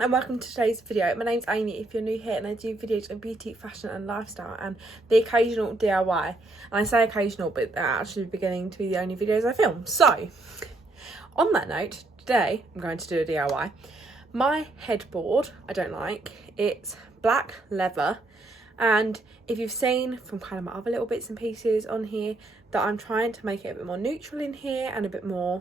everyone and welcome to today's video. My name's Amy if you're new here, and I do videos of beauty, fashion and lifestyle and the occasional DIY. And I say occasional, but they're actually beginning to be the only videos I film. So on that note, today I'm going to do a DIY. My headboard I don't like. It's black leather, and if you've seen from kind of my other little bits and pieces on here that I'm trying to make it a bit more neutral in here and a bit more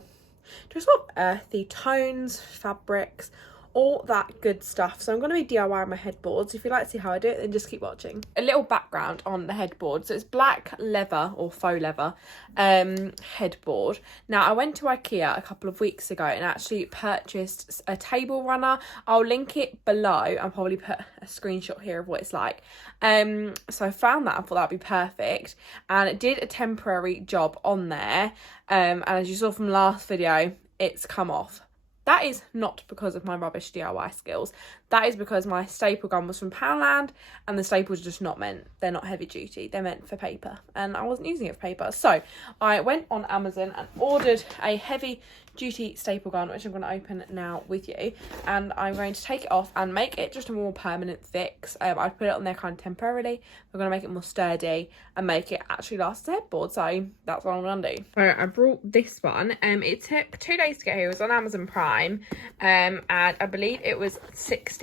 just sort of earthy tones, fabrics, all that good stuff. So I'm going to be DIYing my headboards. If you'd like to see how I do it, then just keep watching. A little background on the headboard. So it's black leather or faux leather headboard. Now I went to IKEA a couple of weeks ago and actually purchased a table runner. I'll link it below. I'll probably put a screenshot here of what it's like. So I found that, I thought that'd be perfect, and it did a temporary job on there, and as you saw from last video, it's come off. That is not because of my rubbish DIY skills. That is because my staple gun was from Poundland, and the staples are just not meant. They're not heavy duty. They're meant for paper, and I wasn't using it for paper. So I went on Amazon and ordered a heavy duty staple gun, which I'm going to open now with you. And I'm going to take it off and make it just a more permanent fix. I've put it on there kind of temporarily. We're going to make it more sturdy and make it actually last as a headboard. So that's what I'm going to do. So I brought this one. It took 2 days to get here. It was on Amazon Prime. And I believe it was £16.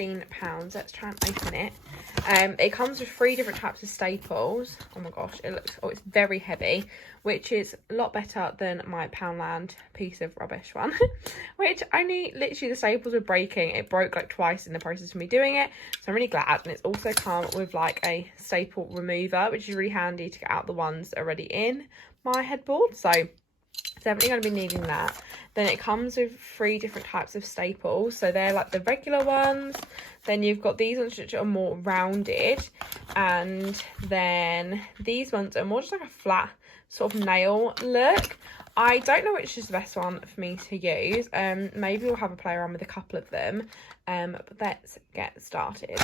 Let's try and open it. It comes with 3 different types of staples. Oh my gosh, it's very heavy, which is a lot better than my Poundland piece of rubbish one, which only literally the staples were breaking. It broke like twice in the process of me doing it, so I'm really glad. And it's also come with like a staple remover, which is really handy to get out the ones that are already in my headboard. So definitely going to be needing that. Then it comes with 3 different types of staples. So they're like the regular ones. Then you've got these ones which are more rounded. And then these ones are more just like a flat sort of nail look. I don't know which is the best one for me to use. Maybe we'll have a play around with a couple of them. But let's get started.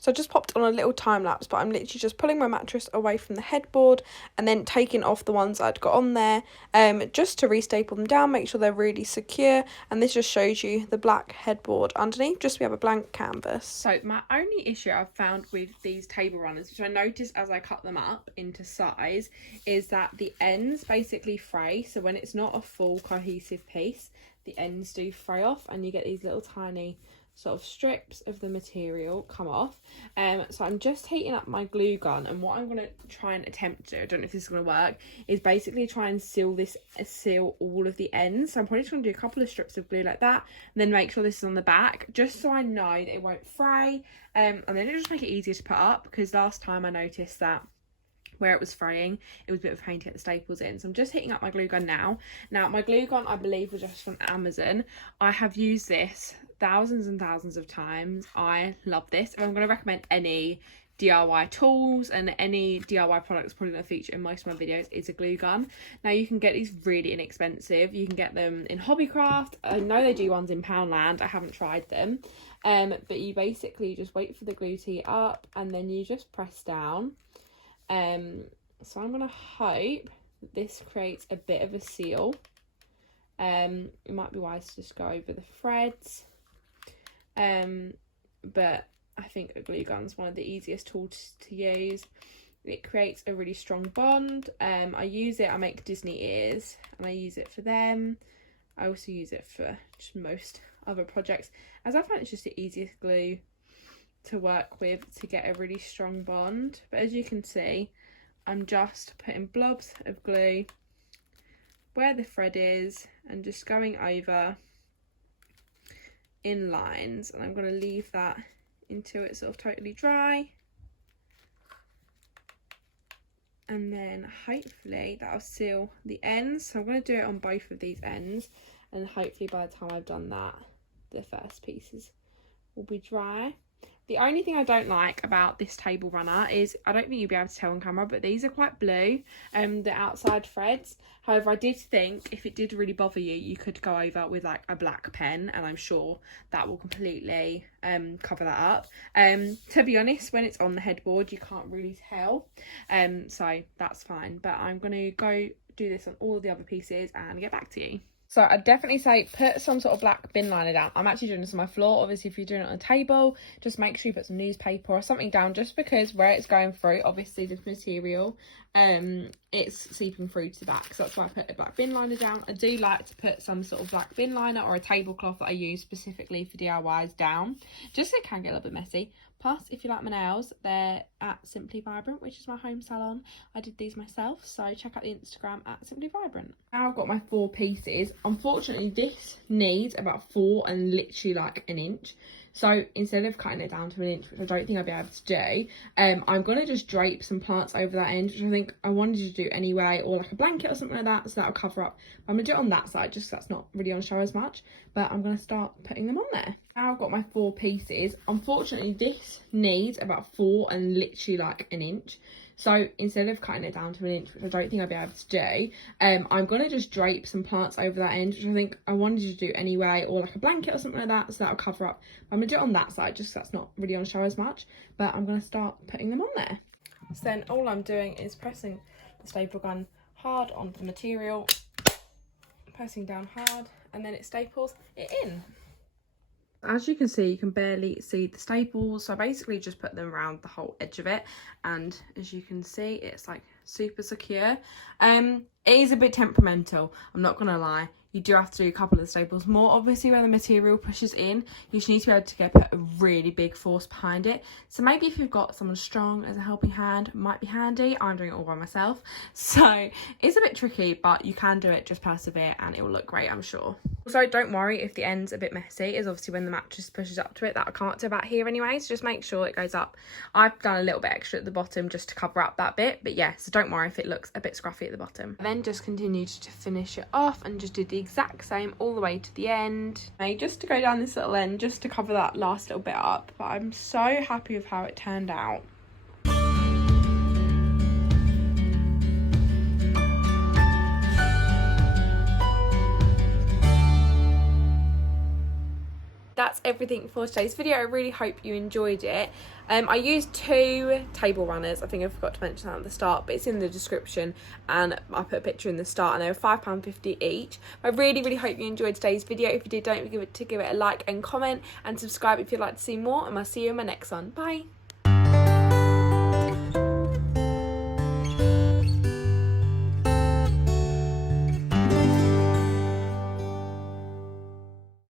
So I just popped on a little time lapse, but I'm literally just pulling my mattress away from the headboard and then taking off the ones I'd got on there, just to restaple them down, make sure they're really secure. And this just shows you the black headboard underneath, just so we have a blank canvas. So my only issue I've found with these table runners, which I noticed as I cut them up into size, is that the ends basically fray. So when it's not a full cohesive piece, the ends do fray off and you get these little tiny sort of strips of the material come off. So I'm just heating up my glue gun, and what I'm going to try and attempt to do, I don't know if this is going to work, is basically try and seal all of the ends. So I'm probably just going to do a couple of strips of glue like that, and then make sure this is on the back, just so I know that it won't fray, and then it'll just make it easier to put up, because last time I noticed that where it was fraying, it was a bit of a pain to get the staples in. So I'm just heating up my glue gun now. Now my glue gun, I believe, was just from Amazon. I have used this thousands and thousands of times. I love this. If I'm going to recommend any DIY tools and any DIY products probably going to feature in most of my videos, is a glue gun. Now you can get these really inexpensive. You can get them in Hobbycraft. I know they do ones in Poundland. I haven't tried them. But you basically just wait for the glue to heat up and then you just press down. So I'm going to hope that this creates a bit of a seal. It might be wise to just go over the threads. But I think a glue gun's one of the easiest tools to use. It creates a really strong bond. I use it, I make Disney ears and I use it for them. I also use it for just most other projects, as I find it's just the easiest glue to work with to get a really strong bond. But as you can see, I'm just putting blobs of glue where the thread is and just going over in lines, and I'm going to leave that until it's sort of totally dry, and then hopefully that'll seal the ends. So I'm going to do it on both of these ends, and hopefully by the time I've done that, the first pieces will be dry. The only thing I don't like about this table runner is, I don't think you'll be able to tell on camera, but these are quite blue, the outside threads. However, I did think if it did really bother you, you could go over with like a black pen, and I'm sure that will completely cover that up. To be honest, when it's on the headboard, you can't really tell, so that's fine. But I'm going to go do this on all of the other pieces and get back to you. So I'd definitely say put some sort of black bin liner down. I'm actually doing this on my floor. Obviously, if you're doing it on a table, just make sure you put some newspaper or something down, just because where it's going through, obviously this material, it's seeping through to the back. So that's why I put a black bin liner down. I do like to put some sort of black bin liner or a tablecloth that I use specifically for DIYs down, just so it can get a little bit messy. Plus, if you like my nails, they're at Simply Vibrant, which is my home salon. I did these myself, so check out the Instagram at Simply Vibrant. Now I've got my 4 pieces. Unfortunately, this needs about 4 and literally like an inch. So instead of cutting it down to an inch, which I don't think I'll be able to do, I'm going to just drape some plants over that end, which I think I wanted to do anyway, or like a blanket or something like that, so that'll cover up. I'm going to do it on that side, just so that's not really on show as much, but I'm going to start putting them on there. Now I've got my 4 pieces. Unfortunately, this needs about 4 and literally like an inch. So instead of cutting it down to an inch, which I don't think I'll be able to do, I'm going to just drape some plants over that end, which I think I wanted to do anyway, or like a blanket or something like that, so that'll cover up. I'm going to do it on that side, just so that's not really on show as much, but I'm going to start putting them on there. So then all I'm doing is pressing the staple gun hard onto the material, pressing down hard, and then it staples it in. As you can see, you can barely see the staples, so I basically just put them around the whole edge of it, and as you can see, it's like super secure. It is a bit temperamental, I'm not gonna lie. You do have to do a couple of the staples more, obviously where the material pushes in. You just need to be able to put a really big force behind it. So maybe if you've got someone strong as a helping hand, might be handy. I'm doing it all by myself, so it's a bit tricky, but you can do it, just persevere, and it will look great, I'm sure. Also, don't worry if the end's a bit messy, is obviously when the mattress pushes up to it, that I can't do about here anyway, so just make sure it goes up. I've done a little bit extra at the bottom just to cover up that bit, but yeah, so don't worry if it looks a bit scruffy at the bottom. Then just continued to finish it off and just did the exact same all the way to the end. Okay, just to go down this little end, just to cover that last little bit up, but I'm so happy with how it turned out. That's everything for today's video. I really hope you enjoyed it. I used 2 table runners. I think I forgot to mention that at the start, but it's in the description, and I put a picture in the start, and they were £5.50 each. I really hope you enjoyed today's video. If you did, don't forget to give it a like and comment, and subscribe if you'd like to see more, and I'll see you in my next one. Bye.